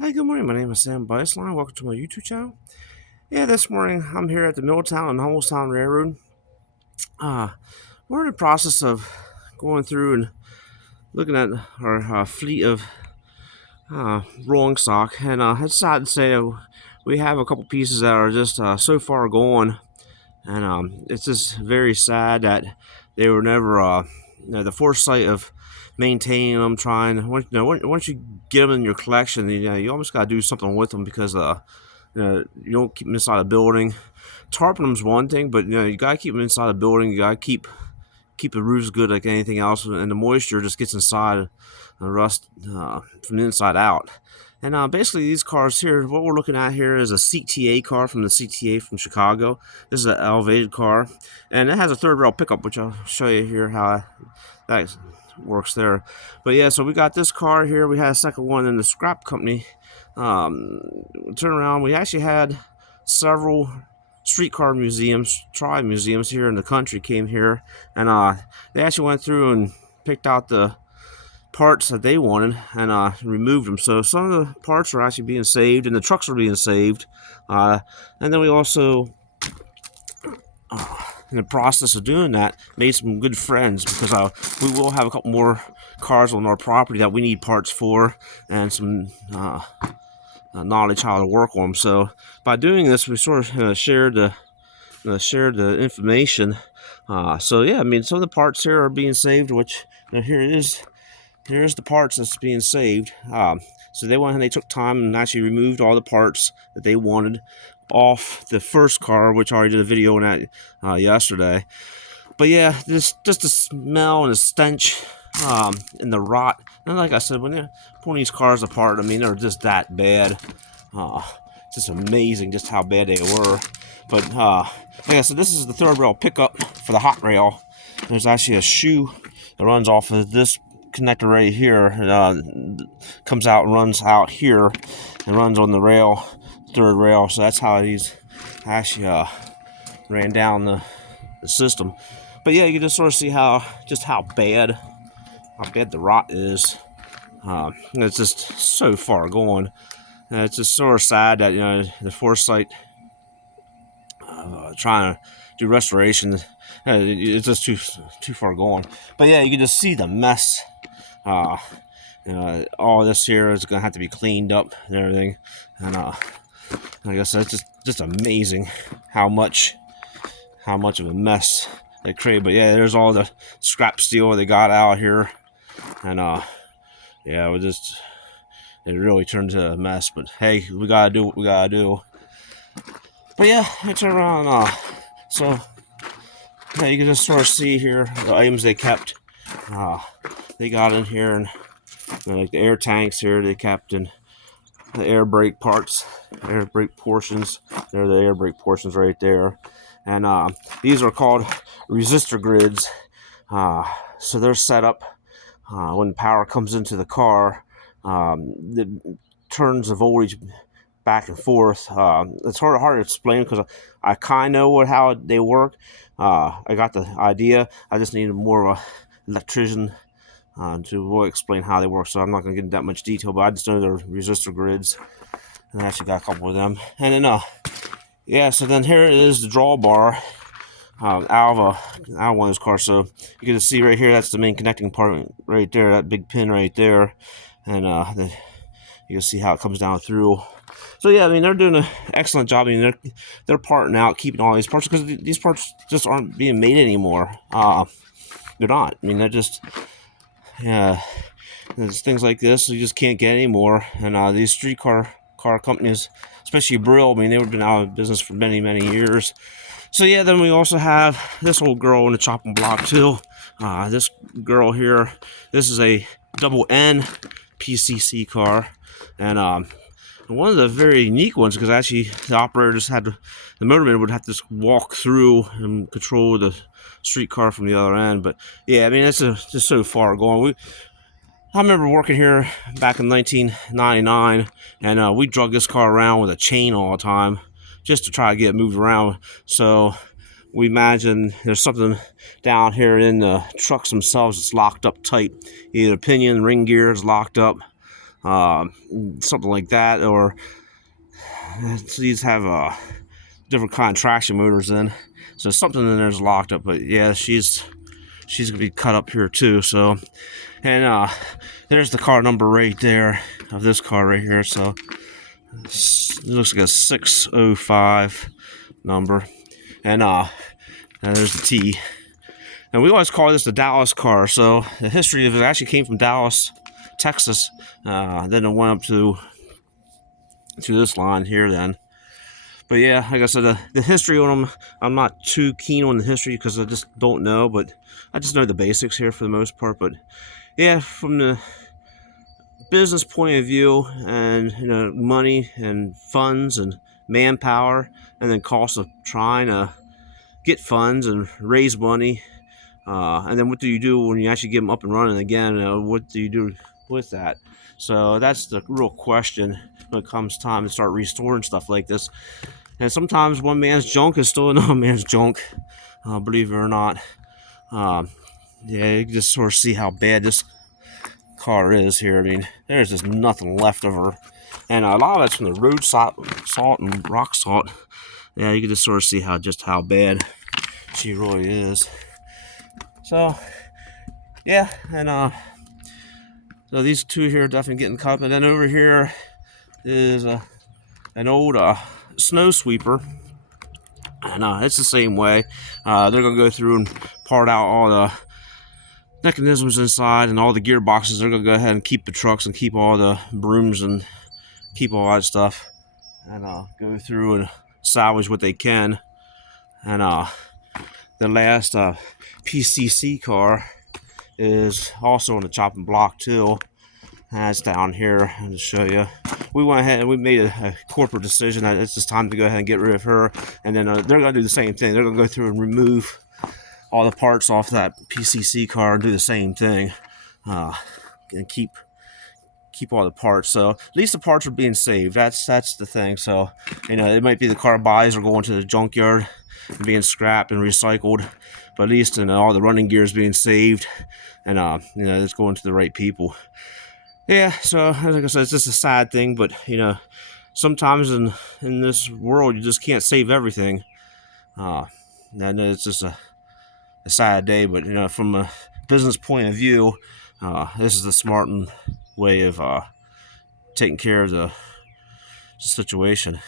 Hi, good morning. My name is Sam Beisline. Welcome to my YouTube channel. Yeah, this morning I'm here at the Middletown and Hummelstown Railroad. Uh, we're in the process of going through and looking at our fleet of rolling stock, and it's sad to say that we have a couple pieces that are just so far gone, and it's just very sad that they were never the foresight of maintaining them, trying once you get them in your collection, you almost got to do something with them because you don't keep them inside a building. Tarping them's one thing, but you gotta keep them inside a building. You gotta keep the roofs good like anything else, and the moisture just gets inside and rust from the inside out. And basically, these cars here, what we're looking at here is a CTA car from the CTA from Chicago. This is an elevated car, and it has a third rail pickup, which I'll show you here how that works there. But yeah, so we got this car here. We had a second one in the scrap company. Turn around. We actually had several streetcar museums, tribe museums here in the country came here, and they actually went through and picked out the parts that they wanted and removed them. So some of the parts are actually being saved, and the trucks are being saved. And then we also, in the process of doing that, made some good friends because we will have a couple more cars on our property that we need parts for, and some knowledge how to work on them. So by doing this, we sort of shared the information. So yeah, I mean, some of the parts here are being saved, which here's the parts that's being saved. So they took time and actually removed all the parts that they wanted off the first car, which I already did a video on that yesterday. But yeah, this just the smell and the stench, and the rot. And like I said, when they're pulling these cars apart, I mean, they're just that bad. Uh, just amazing just how bad they were. But like I said, this is the third rail pickup for the hot rail. There's actually a shoe that runs off of this connector right here. Comes out and runs out here and runs on the rail, third rail. So that's how these actually ran down the system. But yeah, you can just sort of see how bad the rot is. It's just so far gone. It's just sort of sad that the foresight trying to do restoration. It's just too far gone. But yeah, you can just see the mess. Uh, all this here is gonna have to be cleaned up and everything. And like I said, it's just amazing how much of a mess they created. But yeah, there's all the scrap steel they got out here, and yeah, it really turned to a mess. But hey, we gotta do what we gotta do. But yeah, I turn around. So yeah, you can just sort of see here the items they kept. Uh, they got in here, and like the air tanks here they kept, and the air brake parts, air brake portions. They're the air brake portions right there, and these are called resistor grids. So they're set up when power comes into the car. The turns the voltage back and forth. It's hard to explain because I kind of know how they work. I got the idea. I just needed more of a electrician to really explain how they work. So I'm not going to get into that much detail, but I just know they're resistor grids, and I actually got a couple of them. And then yeah, so then here is the drawbar out of one of those cars. So you can see right here, that's the main connecting part right there, that big pin right there, and you can see how it comes down through. So yeah, I mean, they're doing an excellent job. I mean, they're parting out, keeping all these parts because these parts just aren't being made anymore. They're not. I mean, they're just yeah. There's things like this you just can't get anymore. And these streetcar car companies, especially Brill, I mean, they've been out of business for many years. So yeah, then we also have this old girl in the chopping block too. This girl here, this is a double N PCC car, and one of the very unique ones because actually the operator just had to, the motorman would have to just walk through and control the streetcar from the other end. But yeah, I mean, it's just so far gone. I remember working here back in 1999, and we drug this car around with a chain all the time just to try to get it moved around. So we imagine there's something down here in the trucks themselves that's locked up tight. Either pinion, ring gear is locked up. something like that, or these have different kind of traction motors in, so something in there's locked up. But yeah, she's gonna be cut up here too. So, and there's the car number right there of this car right here. So it looks like a 605 number, and there's the T. And we always call this the Dallas car. So the history of it actually came from Dallas, Texas. Then it went up to this line here then. But yeah, like I said, the history on them, I'm not too keen on the history because I just don't know. But I just know the basics here for the most part. But yeah, from the business point of view, and money and funds and manpower, and then cost of trying to get funds and raise money, and then what do you do when you actually get them up and running again? What do you do with that? So that's the real question when it comes time to start restoring stuff like this. And sometimes one man's junk is still another man's junk, believe it or not. Yeah, you can just sort of see how bad this car is here. I mean, there's just nothing left of her, and a lot of it's from the road salt and rock salt. Yeah, you can just sort of see how bad she really is. So yeah, and so these two here are definitely getting cut. And then over here is an old snow sweeper, and it's the same way. They're gonna go through and part out all the mechanisms inside and all the gearboxes. They're gonna go ahead and keep the trucks and keep all the brooms and keep all that stuff, and go through and salvage what they can. And the last PCC car is also on the chopping block too. That's down here. I'll just show you. We went ahead and we made a corporate decision that it's just time to go ahead and get rid of her. And then they're going to do the same thing. They're going to go through and remove all the parts off that PCC car and do the same thing, and keep all the parts. So at least the parts are being saved. That's the thing. So it might be the car buys are going to the junkyard and being scrapped and recycled, but at least all the running gear is being saved, and it's going to the right people. Yeah, so like I said, it's just a sad thing, but sometimes in this world you just can't save everything. I know it's just a sad day, but from a business point of view, this is the smart way of taking care of the situation.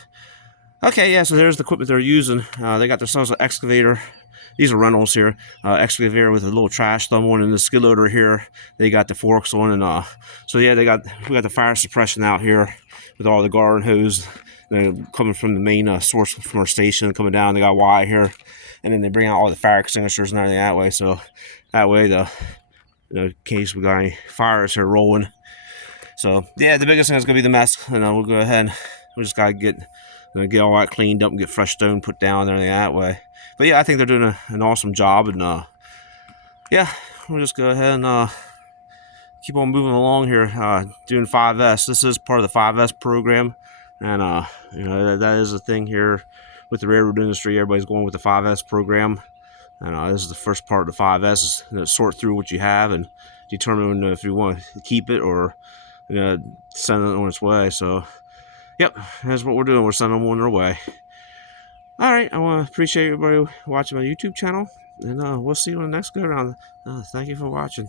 Okay, yeah, so there's the equipment they're using. They got themselves an excavator. These are rentals here. Excavator with a little trash thumb on, and the skid loader here. They got the forks on, and so yeah, we got the fire suppression out here with all the garden hose coming from the main source from our station, coming down. They got Y here, and then they bring out all the fire extinguishers and everything that way. So that way, in case we got any fires here rolling. So yeah, the biggest thing is gonna be the mess, and we'll go ahead. We just gotta get all that cleaned up and get fresh stone put down and everything that way. But yeah, I think they're doing an awesome job, and yeah, we'll just go ahead and keep on moving along here, doing 5S. This is part of the 5S program, and that is a thing here with the railroad industry. Everybody's going with the 5S program, and this is the first part of the 5S, is sort through what you have and determine if you want to keep it or send it on its way. So yep, that's what we're doing. We're sending them on their way. All right, I want to appreciate everybody watching my YouTube channel, and we'll see you on the next go around. Thank you for watching.